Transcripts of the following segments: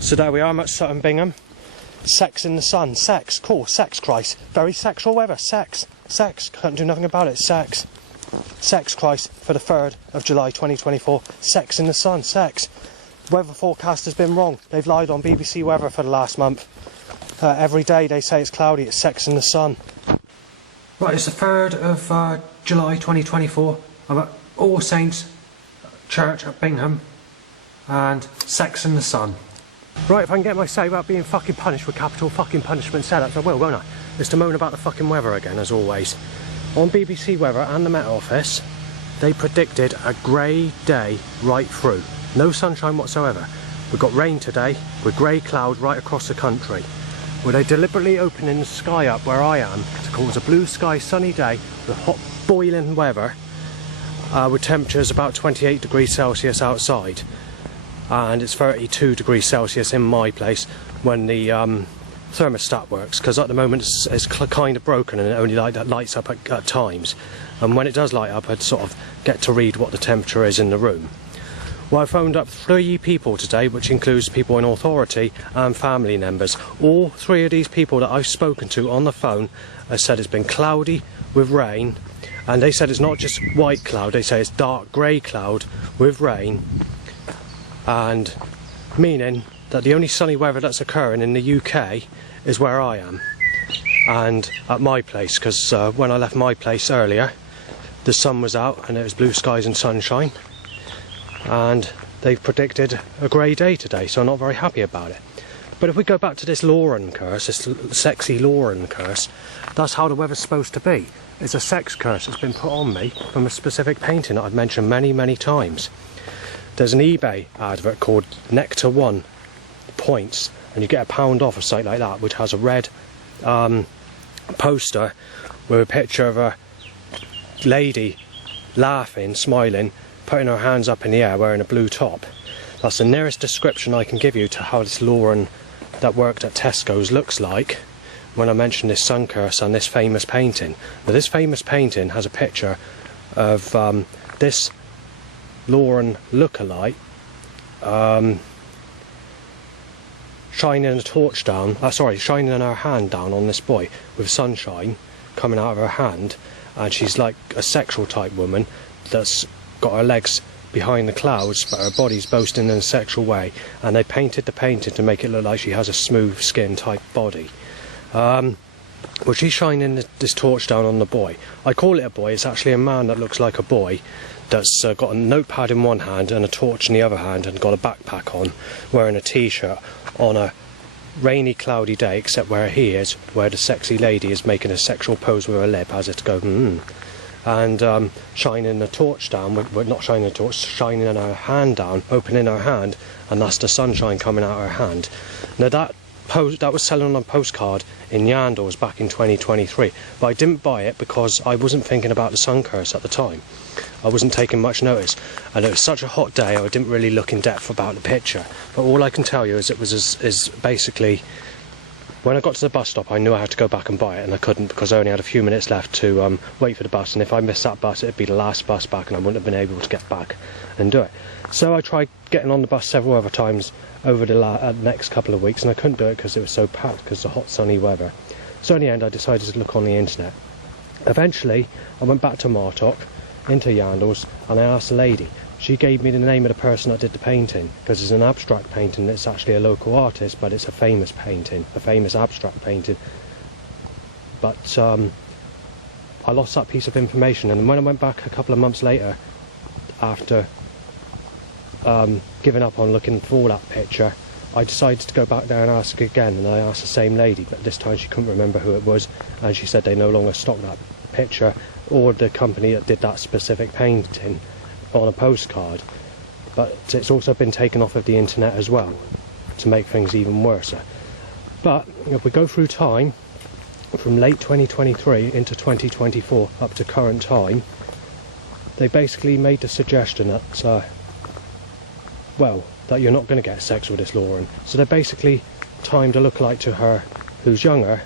So there we are, I'm at Sutton Bingham. Sex in the sun. Sex. Cool. Sex, Christ. Very sexual weather. Sex. Sex. Can't do nothing about it. Sex. Sex, Christ. For the 3rd of July 2024. Sex in the sun. Sex. Weather forecast has been wrong. They've lied on BBC Weather for the last month. Every day they say it's cloudy. It's sex in the sun. Right, it's the 3rd of July 2024. I'm at All Saints Church at Bingham. And sex in the sun. Right, if I can get my say about being fucking punished with capital fucking punishment setups, I will, won't I? It's to moan about the fucking weather again, as always. On BBC Weather and the Met Office, they predicted a grey day right through. No sunshine whatsoever. We've got rain today, with grey clouds right across the country. Were they deliberately opening the sky up where I am to cause a blue sky sunny day with hot boiling weather with temperatures about 28 degrees Celsius outside? And it's 32 degrees Celsius in my place when the thermostat works, because at the moment it's kind of broken and it only lights up at times, and when it does light up I'd sort of get to read what the temperature is in the room. Well, I phoned up 3 people today, which includes people in authority and family members. All 3 of these people that I've spoken to on the phone have said it's been cloudy with rain, and they said it's not just white cloud, they say it's dark grey cloud with rain, and meaning that the only sunny weather that's occurring in the UK is where I am and at my place, because when I left my place earlier the sun was out and it was blue skies and sunshine, and they've predicted a grey day today, so I'm not very happy about it. But if we go back to this Lauren curse, this sexy Lauren curse, that's how the weather's supposed to be. It's a sex curse that's been put on me from a specific painting that I've mentioned many times. There's an eBay advert called Nectar 1 Points, and you get £1 off a site like that, which has a red poster with a picture of a lady laughing, smiling, putting her hands up in the air, wearing a blue top. That's the nearest description I can give you to how this Lauren that worked at Tesco's looks like when I mention this sun curse and this famous painting. Now, this famous painting has a picture of this Lauren lookalike shining a torch down, shining her hand down on this boy with sunshine coming out of her hand, and she's like a sexual type woman that's got her legs behind the clouds but her body's boasting in a sexual way, and they painted the painting to make it look like she has a smooth skin type body. Well, she's shining this torch down on the boy. I call it a boy, it's actually a man that looks like a boy, that's got a notepad in one hand and a torch in the other hand, and got a backpack on, wearing a t-shirt on a rainy cloudy day, except where he is, where the sexy lady is making a sexual pose with her lip as it's going and shining the torch down, not shining the torch, shining her hand down, opening her hand, and that's the sunshine coming out of her hand. Now that was selling on a postcard in Yandles back in 2023, but I didn't buy it because I wasn't thinking about the sun curse at the time. I wasn't taking much notice, and it was such a hot day I didn't really look in depth about the picture. But all I can tell you is it was basically, when I got to the bus stop I knew I had to go back and buy it, and I couldn't because I only had a few minutes left to wait for the bus, and if I missed that bus it'd be the last bus back and I wouldn't have been able to get back and do it. So I tried getting on the bus several other times over the next couple of weeks, and I couldn't do it because it was so packed because of the hot sunny weather. So in the end I decided to look on the internet. Eventually I went back to Martock into Yandles and I asked a lady. She gave me the name of the person that did the painting, because it's an abstract painting. It's actually a local artist, but it's a famous painting, a famous abstract painting. But I lost that piece of information, and when I went back a couple of months later, after giving up on looking for that picture, I decided to go back there and ask again, and I asked the same lady, but this time she couldn't remember who it was, and she said they no longer stock that picture or the company that did that specific painting on a postcard, but it's also been taken off of the internet as well to make things even worse. But if we go through time from late 2023 into 2024 up to current time, they basically made the suggestion that that you're not going to get sex with this Lauren. So they basically timed a lookalike to her who's younger,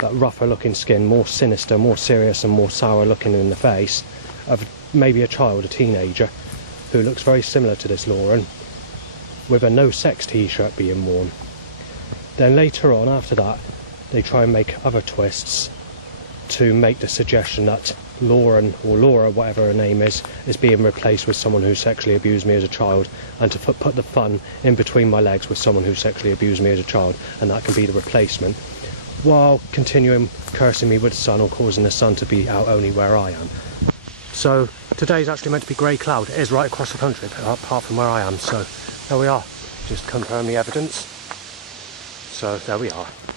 that rougher looking skin, more sinister, more serious and more sour looking in the face, of maybe a child, a teenager, who looks very similar to this Lauren. with a no sex t-shirt being worn. Then later on, after that, they try and make other twists to make the suggestion that Lauren, or Laura, whatever her name is being replaced with someone who sexually abused me as a child, and to put the fun in between my legs with someone who sexually abused me as a child, and that can be the replacement, while continuing cursing me with the sun or causing the sun to be out only where I am. So today's actually meant to be grey cloud. It is right across the country, apart from where I am, so there we are. Just confirm the evidence. So there we are.